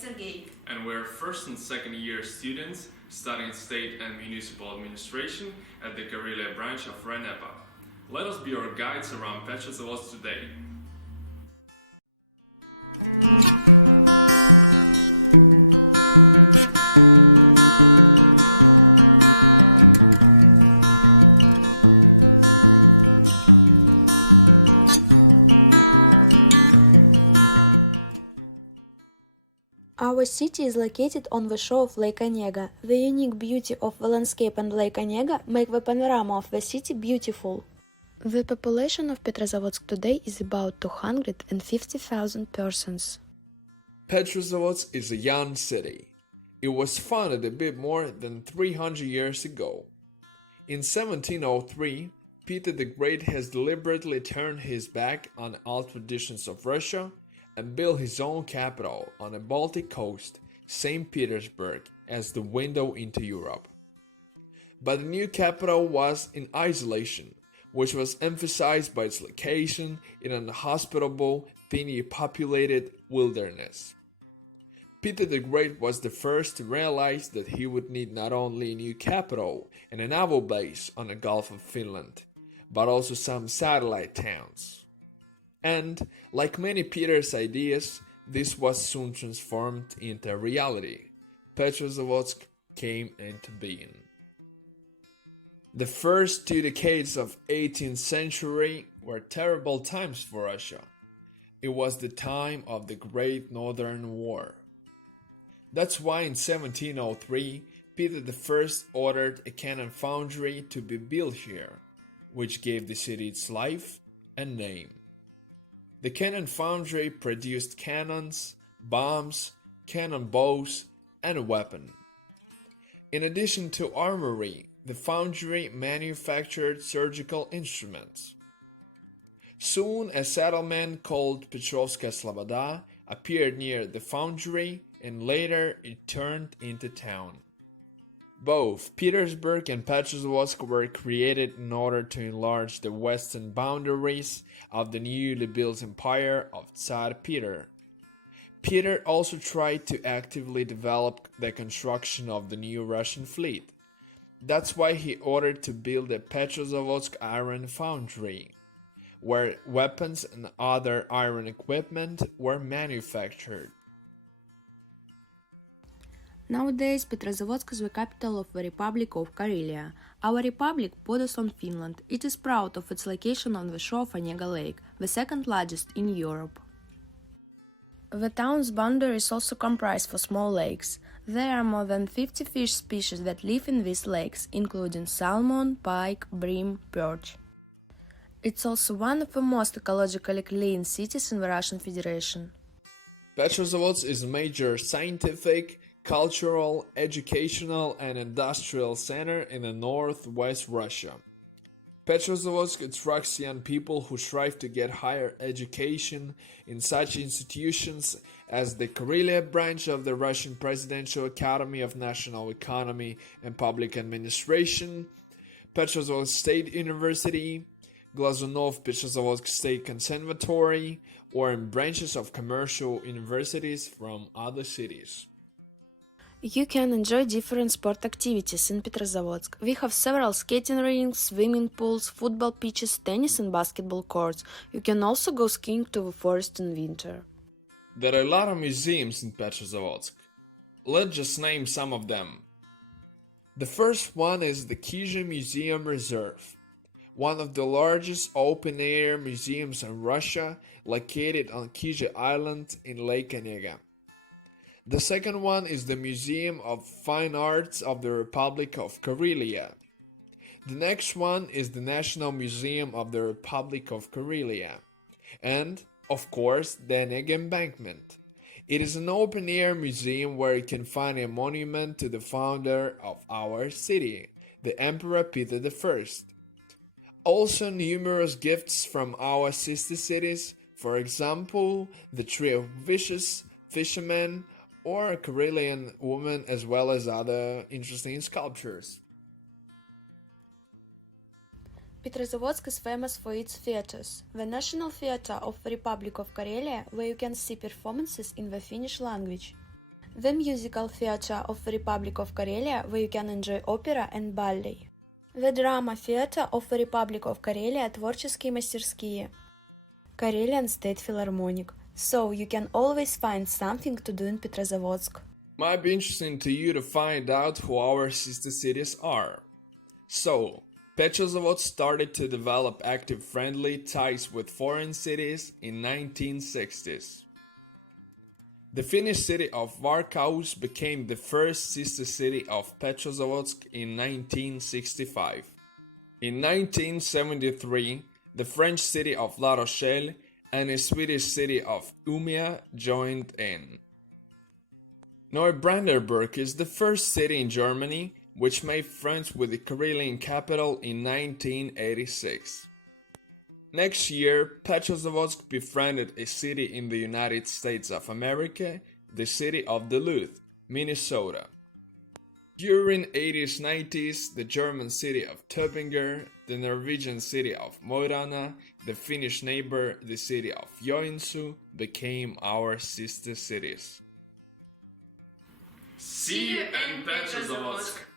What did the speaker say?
Sergei. And we're first and second year students studying state and municipal administration at the Karelia branch of RANEPA. Let us be your guides around Petrozavodsk today. Our city is located on the shore of Lake Onega. The unique beauty of the landscape and Lake Onega make the panorama of the city beautiful. The population of Petrozavodsk today is about 250,000 persons. Petrozavodsk is a young city. It was founded a bit more than 300 years ago. In 1703, Peter the Great has deliberately turned his back on all traditions of Russia and built his own capital on the Baltic coast, St. Petersburg, as the window into Europe. But the new capital was in isolation, which was emphasized by its location in an inhospitable, thinly populated wilderness. Peter the Great was the first to realize that he would need not only a new capital and a naval base on the Gulf of Finland, but also some satellite towns. And, like many Peter's ideas, this was soon transformed into reality. Petrozavodsk came into being. The first 2 decades of 18th century were terrible times for Russia. It was the time of the Great Northern War. That's why in 1703, Peter I ordered a cannon foundry to be built here, which gave the city its life and name. The cannon foundry produced cannons, bombs, cannon bows, and weapons. In addition to armory, the foundry manufactured surgical instruments. Soon a settlement called Petrovskaya Sloboda appeared near the foundry, and later it turned into town. Both Petersburg and Petrozavodsk were created in order to enlarge the western boundaries of the newly built empire of Tsar Peter. Peter also tried to actively develop the construction of the new Russian fleet. That's why he ordered to build a Petrozavodsk iron foundry, where weapons and other iron equipment were manufactured. Nowadays, Petrozavodsk is the capital of the Republic of Karelia. Our republic borders on Finland. It is proud of its location on the shore of Onega Lake, the second largest in Europe. The town's boundary is also comprised of small lakes. There are more than 50 fish species that live in these lakes, including salmon, pike, bream, perch. It's also one of the most ecologically clean cities in the Russian Federation. Petrozavodsk is a major scientific, cultural, educational, and industrial center in the northwest Russia. Petrozavodsk attracts young people who strive to get higher education in such institutions as the Karelia branch of the Russian Presidential Academy of National Economy and Public Administration, Petrozavodsk State University, Glazunov Petrozavodsk State Conservatory, or in branches of commercial universities from other cities. You can enjoy different sport activities in Petrozavodsk. We have several skating rinks, swimming pools, football pitches, tennis and basketball courts. You can also go skiing to the forest in winter. There are a lot of museums in Petrozavodsk. Let's just name some of them. The first one is the Kizha Museum Reserve, one of the largest open-air museums in Russia, located on Kizha Island in Lake Onega. The second one is the Museum of Fine Arts of the Republic of Karelia. The next one is the National Museum of the Republic of Karelia. And, of course, the Onega Embankment. It is an open-air museum where you can find a monument to the founder of our city, the Emperor Peter I. Also, numerous gifts from our sister cities, for example, the Tree of Wishes, Fishermen, or a Karelian woman, as well as other interesting sculptures. Petrozavodsk is famous for its theaters. The National Theatre of the Republic of Karelia, where you can see performances in the Finnish language. the musical theatre of the Republic of Karelia, where you can enjoy opera and ballet. The drama theatre of the Republic of Karelia творческие мастерские. Karelian State Philharmonic. So you can always find something to do in Petrozavodsk. Might be interesting to you to find out who our sister cities are. So, Petrozavodsk started to develop active friendly ties with foreign cities in 1960s. The Finnish city of Varkaus became the first sister city of Petrozavodsk in 1965. In 1973, the French city of La Rochelle and the Swedish city of Umeå joined in. Neubrandenburg is the first city in Germany which made friends with the Karelian capital in 1986. Next year, Petrozavodsk befriended a city in the United States of America, the city of Duluth, Minnesota. During 80s-90s, the German city of Tübingen, the Norwegian city of Mo i Rana, the Finnish neighbor, the city of Joensuu, became our sister cities. See you in Petrozavodsk!